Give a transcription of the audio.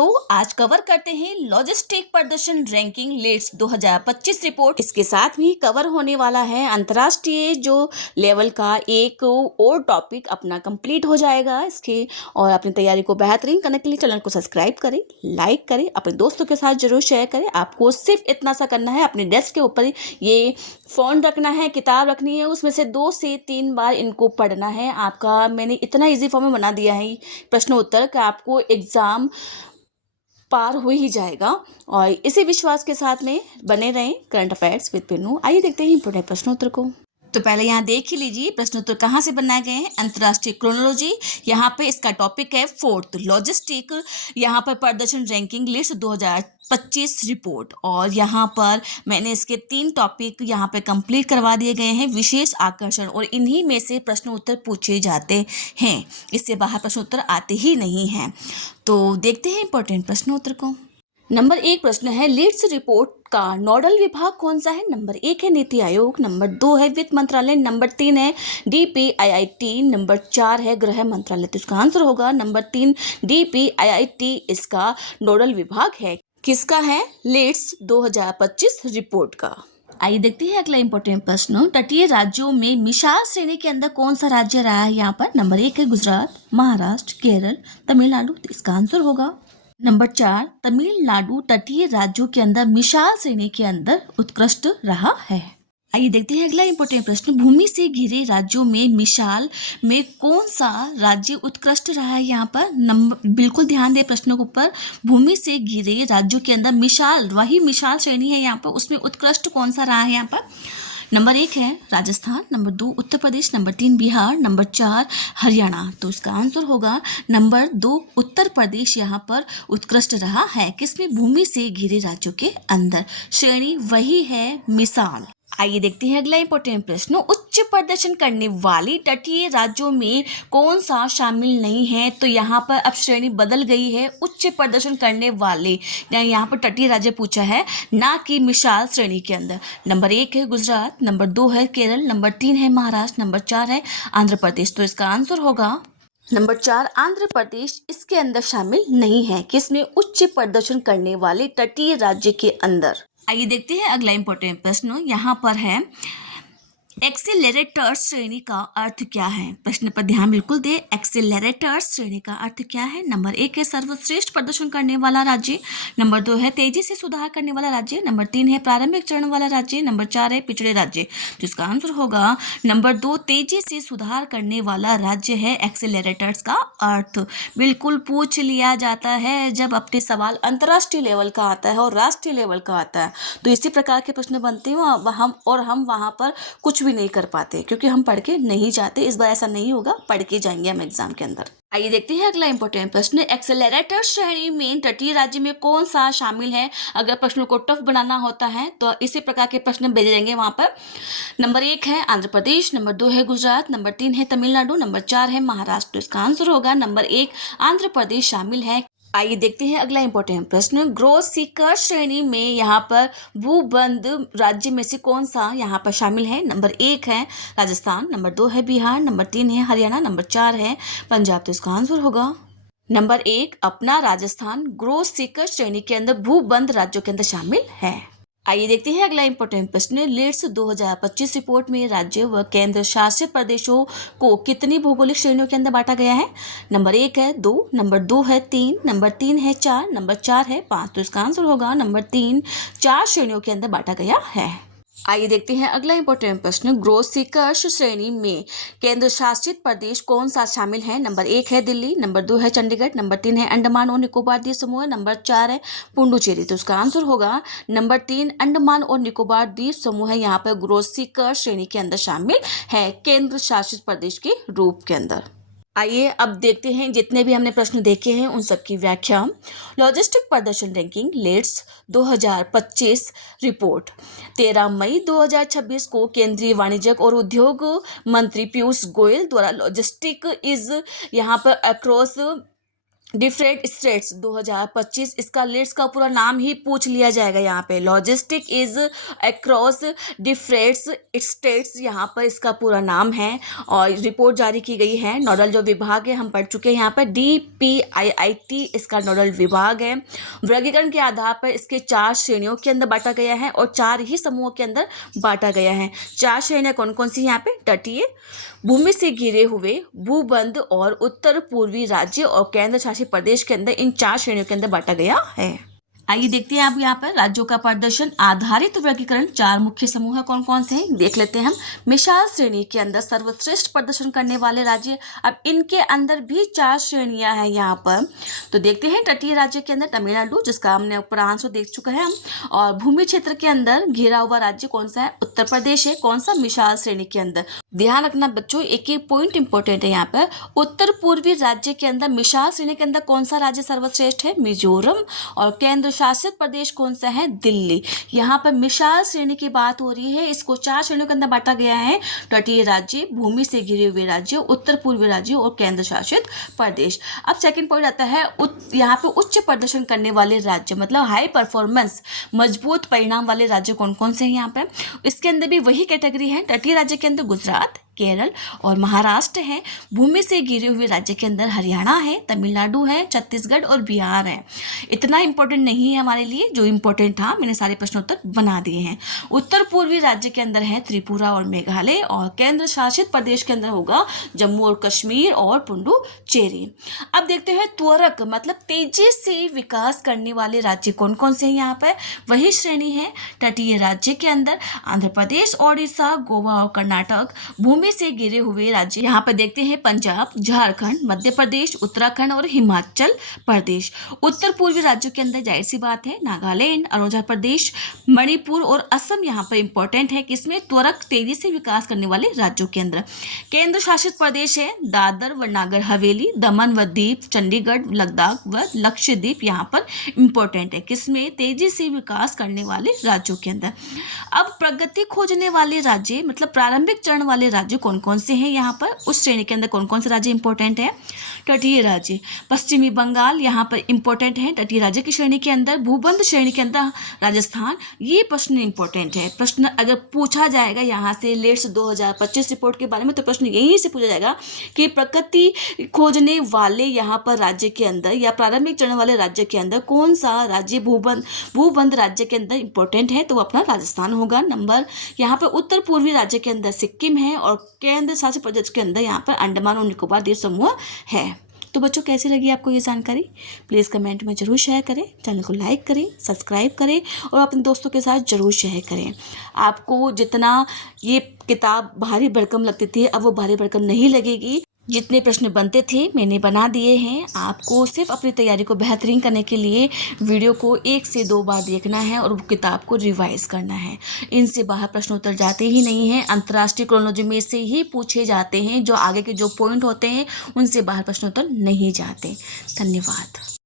तो आज कवर करते हैं लॉजिस्टिक प्रदर्शन रैंकिंग लिस्ट 2025 रिपोर्ट। इसके साथ भी कवर होने वाला है अंतर्राष्ट्रीय जो लेवल का एक और टॉपिक अपना कंप्लीट हो जाएगा इसके। और अपनी तैयारी को बेहतरीन करने के लिए चैनल को सब्सक्राइब करें, लाइक करें, अपने दोस्तों के साथ जरूर शेयर करें। आपको सिर्फ इतना सा करना है, अपने डेस्क के ऊपर ये फ़ोन रखना है, किताब रखनी है, उसमें से 2 से 3 बार इनको पढ़ना है। आपका मैंने इतना ईजी फॉर्म में बना दिया है प्रश्न उत्तर कि आपको एग्ज़ाम पार हो ही जाएगा। और इसी विश्वास के साथ में बने रहें करंट अफेयर्स विद पिन्नू। आइए देखते हैं इंपोर्टेंट प्रश्नोत्तर को। तो पहले यहाँ देख ही लीजिए प्रश्नोत्तर कहाँ से बनाए गए हैं। अंतर्राष्ट्रीय क्रोनोलॉजी, यहाँ पे इसका टॉपिक है 4th लॉजिस्टिक, यहाँ पर प्रदर्शन रैंकिंग लिस्ट 2025 रिपोर्ट। और यहाँ पर मैंने इसके 3 टॉपिक यहाँ पे कंप्लीट करवा दिए गए हैं, विशेष आकर्षण, और इन्हीं में से प्रश्न उत्तर पूछे जाते हैं। इससे बाहर प्रश्न उत्तर आते ही नहीं हैं। तो देखते हैं इंपॉर्टेंट प्रश्नोत्तर को। नंबर 1 प्रश्न है, लीड्स रिपोर्ट का नोडल विभाग कौन सा है। नंबर 1 है नीति आयोग, नंबर 2 है वित्त मंत्रालय, नंबर 3 है DPIIT, नंबर 4 है गृह मंत्रालय। तो इसका आंसर होगा नंबर 3 DPIIT इसका नोडल विभाग है। किसका है? लीड्स 2025 रिपोर्ट का। आइए देखते हैं अगला इंपॉर्टेंट प्रश्न, तटीय राज्यों में मिसाल श्रेणी के अंदर कौन सा राज्य रहा है। यहाँ पर नंबर 1 है गुजरात, महाराष्ट्र, केरल, तमिलनाडु। तो इसका आंसर होगा नंबर 4 तमिलनाडु तटीय राज्यों के अंदर मिसाल श्रेणी के अंदर उत्कृष्ट रहा है। आइए देखते हैं अगला इंपॉर्टेंट प्रश्न, भूमि से घिरे राज्यों में मिसाल में कौन सा राज्य उत्कृष्ट रहा है। यहाँ पर नंबर बिल्कुल ध्यान दें प्रश्नों के ऊपर। भूमि से घिरे राज्यों के अंदर मिसाल, वही मिसाल श्रेणी है यहाँ पर, उसमें उत्कृष्ट कौन सा रहा है। यहाँ पर नंबर 1 है Rajasthan, number 2 Uttar Pradesh, number 3 Bihar, number 4 Haryana. तो इसका आंसर होगा नंबर 2 उत्तर प्रदेश यहाँ पर उत्कृष्ट रहा है। किसमें? भूमि से घिरे राज्यों के अंदर। श्रेणी वही है मिसाल। आइए देखते हैं अगला इंपॉर्टेंट प्रश्न, उच्च प्रदर्शन करने वाली तटीय राज्यों में कौन सा शामिल नहीं है। तो यहाँ पर अब श्रेणी बदल गई है, उच्च प्रदर्शन करने वाले, यहाँ पर तटीय राज्य पूछा है, ना कि मिसाल श्रेणी के अंदर। नंबर 1 है गुजरात, नंबर 2 है केरल, नंबर 3 है महाराष्ट्र, नंबर 4 है आंध्र प्रदेश। तो इसका आंसर होगा नंबर 4 आंध्र प्रदेश इसके अंदर शामिल नहीं है। किसमें? उच्च प्रदर्शन करने वाले तटीय राज्य के अंदर। आइए देखते हैं अगला इंपॉर्टेंट प्रश्न, यहाँ पर है एक्सेलरेटर्स श्रेणी का अर्थ क्या है। प्रश्न पर ध्यान बिल्कुल दे। एक्सेलरेटर्स श्रेणी का अर्थ क्या है। नंबर 1 है सर्वश्रेष्ठ प्रदर्शन करने वाला राज्य, नंबर 2 है तेजी से सुधार करने वाला राज्य, नंबर 3 है प्रारंभिक चरण वाला राज्य, नंबर 4 है पिछड़े राज्य। तो इसका आंसर होगा नंबर 2 तेजी से सुधार करने वाला राज्य है एक्सेलरेटर्स का अर्थ। बिल्कुल पूछ लिया जाता है जब अपने सवाल अंतर्राष्ट्रीय लेवल का आता है और राष्ट्रीय लेवल का आता है, तो इसी प्रकार के प्रश्न बनते हैं। हम वहाँ पर कुछ भी नहीं कर पाते क्योंकि हम पढ़ के नहीं जाते। इस बार ऐसा नहीं होगा, पढ़ के जाएंगे हम एग्जाम के अंदर। आइए देखते हैं अगला इंपॉर्टेंट प्रश्न, एक्सेलरेटर श्रेणी में तटीय राज्य में कौन सा शामिल है। अगर प्रश्नों को टफ बनाना होता है तो इसी प्रकार के प्रश्न भेजे जाएंगे वहां पर। नंबर 1 है आंध्र प्रदेश, नंबर 2 है गुजरात, नंबर 3 है तमिलनाडु, नंबर 4 है महाराष्ट्र। तो इसका आंसर होगा नंबर 1 आंध्र प्रदेश शामिल है। आइए देखते हैं अगला इंपॉर्टेंट प्रश्न, ग्रोथ सीकर श्रेणी में यहाँ पर भूबंध राज्य में से कौन सा यहाँ पर शामिल है। नंबर 1 है राजस्थान, नंबर 2 है बिहार, नंबर 3 है हरियाणा, नंबर 4 है पंजाब। तो इसका आंसर होगा नंबर 1 अपना राजस्थान ग्रोथ सीकर श्रेणी के अंदर भूबंध राज्यों के अंदर शामिल है। आइए देखते हैं अगला इंपॉर्टेंट प्रश्न, लीड्स 2025 रिपोर्ट में राज्य व केंद्र शासित प्रदेशों को कितनी भौगोलिक श्रेणियों के अंदर बांटा गया है। नंबर 1 है 2, नंबर 2 है 3, नंबर 3 है 4, नंबर 4 है 5। तो इसका आंसर होगा नंबर 3 4 श्रेणियों के अंदर बांटा गया है। आइए देखते हैं अगला इंपॉर्टेंट प्रश्न, ग्रोथ सीकर्स श्रेणी में केंद्र शासित प्रदेश कौन सा शामिल है। नंबर 1 है दिल्ली, नंबर 2 है चंडीगढ़, नंबर 3 है अंडमान और निकोबार द्वीप समूह, नंबर 4 है पुडुचेरी। तो उसका आंसर होगा नंबर 3 अंडमान और निकोबार द्वीप समूह है यहाँ पर ग्रोथ सीकर्स श्रेणी के अंदर शामिल है केंद्र शासित प्रदेश के रूप के अंदर। आइए अब देखते हैं जितने भी हमने प्रश्न देखे हैं उन सब की व्याख्या। लॉजिस्टिक प्रदर्शन रैंकिंग लिस्ट 2025 रिपोर्ट 13 मई 2026 को केंद्रीय वाणिज्य और उद्योग मंत्री पीयूष गोयल द्वारा लॉजिस्टिक इज यहाँ पर अक्रॉस डिफरेंट स्टेट्स 2025, इसका लिस्ट का पूरा नाम ही पूछ लिया जाएगा यहाँ पे। Logistic is across different states, यहाँ पर इसका पूरा नाम है और रिपोर्ट जारी की गई है। नोडल जो विभाग है हम पढ़ चुके हैं यहाँ पर, DPIIT इसका नोडल विभाग है। वर्गीकरण के आधार पर इसके 4 श्रेणियों के अंदर बांटा गया है और 4 ही समूहों के अंदर बांटा गया है। 4 श्रेणियाँ कौन कौन सी यहाँ पे? तटीय, भूमि से घिरे हुए, भूबंध और उत्तर पूर्वी राज्य और केंद्र शासित प्रदेश के अंदर इन 4 श्रेणियों के अंदर बांटा गया है। आइए देखते हैं अब यहाँ पर राज्यों का प्रदर्शन आधारित वर्गीकरण। 4 मुख्य समूह है, कौन कौन से हैं देख लेते हैं हम। मिसाल श्रेणी के अंदर सर्वश्रेष्ठ प्रदर्शन करने वाले राज्य, अब इनके अंदर भी 4 श्रेणियां हैं यहाँ पर। तो देखते हैं तटीय राज्य के अंदर तमिलनाडु, जिसका हमने उपरांश देख चुका है हम। और भूमि क्षेत्र के अंदर घिरा हुआ राज्य कौन सा है? उत्तर प्रदेश है। कौन सा? मिसाल श्रेणी के अंदर। ध्यान रखना बच्चों, एक एक पॉइंट इंपॉर्टेंट है यहाँ पर। उत्तर पूर्वी राज्य के अंदर मिसाल श्रेणी के अंदर कौन सा राज्य सर्वश्रेष्ठ है? मिजोरम। और केंद्र शासित प्रदेश कौन सा है? दिल्ली। यहाँ पर मिसाल श्रेणी की बात हो रही है। इसको 4 श्रेणियों के अंदर बांटा गया है। तटीय राज्य, भूमि से घिरे हुए राज्य, उत्तर पूर्वी राज्य और केंद्र शासित प्रदेश। अब सेकंड पॉइंट आता है यहाँ पे उच्च प्रदर्शन करने वाले राज्य, मतलब हाई परफॉर्मेंस, मजबूत परिणाम वाले राज्य कौन कौन से हैं यहाँ पे। इसके अंदर भी वही कैटेगरी है। तटीय राज्य के अंदर गुजरात, केरल और महाराष्ट्र है। भूमि से घिरे हुए राज्य के अंदर हरियाणा है, तमिलनाडु है, छत्तीसगढ़ और बिहार है। इतना इंपॉर्टेंट नहीं है हमारे लिए, जो इंपॉर्टेंट था मैंने सारे प्रश्नोत्तर बना दिए हैं। उत्तर पूर्वी राज्य के अंदर है त्रिपुरा और मेघालय, और केंद्र शासित प्रदेश के अंदर होगा जम्मू और कश्मीर और पुडुचेरी। अब देखते हैं त्वरक, मतलब तेजी से विकास करने वाले राज्य कौन कौन से हैं यहाँ पर। वही श्रेणी है तटीय राज्य के अंदर आंध्र प्रदेश, ओडिशा, गोवा और कर्नाटक। भूमि से घिरे हुए राज्य यहाँ पर देखते हैं पंजाब, झारखंड, मध्य प्रदेश, उत्तराखंड और हिमाचल प्रदेश। उत्तर पूर्वी राज्यों के अंदर जाहिर सी बात है नागालैंड, अरुणाचल प्रदेश, मणिपुर और असम यहाँ पर इंपॉर्टेंट है। किसमें? त्वरक तेजी से विकास करने वाले राज्यों के अंदर। केंद्र शासित प्रदेश है दादर व नागर हवेली, दमन व दीप, चंडीगढ़, लद्दाख व लक्षद्वीप यहाँ पर इंपॉर्टेंट है। किसमें? तेजी से विकास करने वाले राज्यों के अंदर। अब प्रगति खोजने वाले राज्य, मतलब प्रारंभिक चरण वाले राज्य कौन कौन से हैं यहाँ पर। उस श्रेणी के अंदर कौन कौन से राज्य इंपॉर्टेंट है? तटीय राज्य, पश्चिमी बंगाल यहाँ पर इंपॉर्टेंट है तटीय राज्य की श्रेणी के अंदर। भूबंध श्रेणी के अंदर राजस्थान। ये प्रश्न इंपॉर्टेंट है। प्रश्न अगर पूछा जाएगा यहाँ से लेट्स 2025 रिपोर्ट के बारे में, तो प्रश्न यहीं से पूछा जाएगा कि प्रगति खोजने वाले यहाँ पर राज्य के अंदर या प्रारंभिक चरण वाले राज्य के अंदर कौन सा राज्य भूबंध राज्य के अंदर इंपॉर्टेंट है, तो वो अपना राजस्थान होगा। नंबर यहाँ पर उत्तर पूर्वी राज्य के अंदर सिक्किम है और केंद्र शासित प्रदेश के अंदर यहाँ पर अंडमान और निकोबार द्वीप समूह है। तो बच्चों कैसी लगी आपको ये जानकारी? प्लीज़ कमेंट में जरूर शेयर करें, चैनल को लाइक करें, सब्सक्राइब करें और अपने दोस्तों के साथ जरूर शेयर करें। आपको जितना ये किताब भारी भरकम लगती थी, अब वो भारी भरकम नहीं लगेगी। जितने प्रश्न बनते थे मैंने बना दिए हैं। आपको सिर्फ अपनी तैयारी को बेहतरीन करने के लिए वीडियो को 1 से 2 बार देखना है और वो किताब को रिवाइज करना है। इनसे बाहर प्रश्न उत्तर जाते ही नहीं हैं। अंतर्राष्ट्रीय क्रोनोलॉजी में से ही पूछे जाते हैं। जो आगे के जो पॉइंट होते हैं उनसे बाहर प्रश्न उत्तर नहीं जाते। धन्यवाद।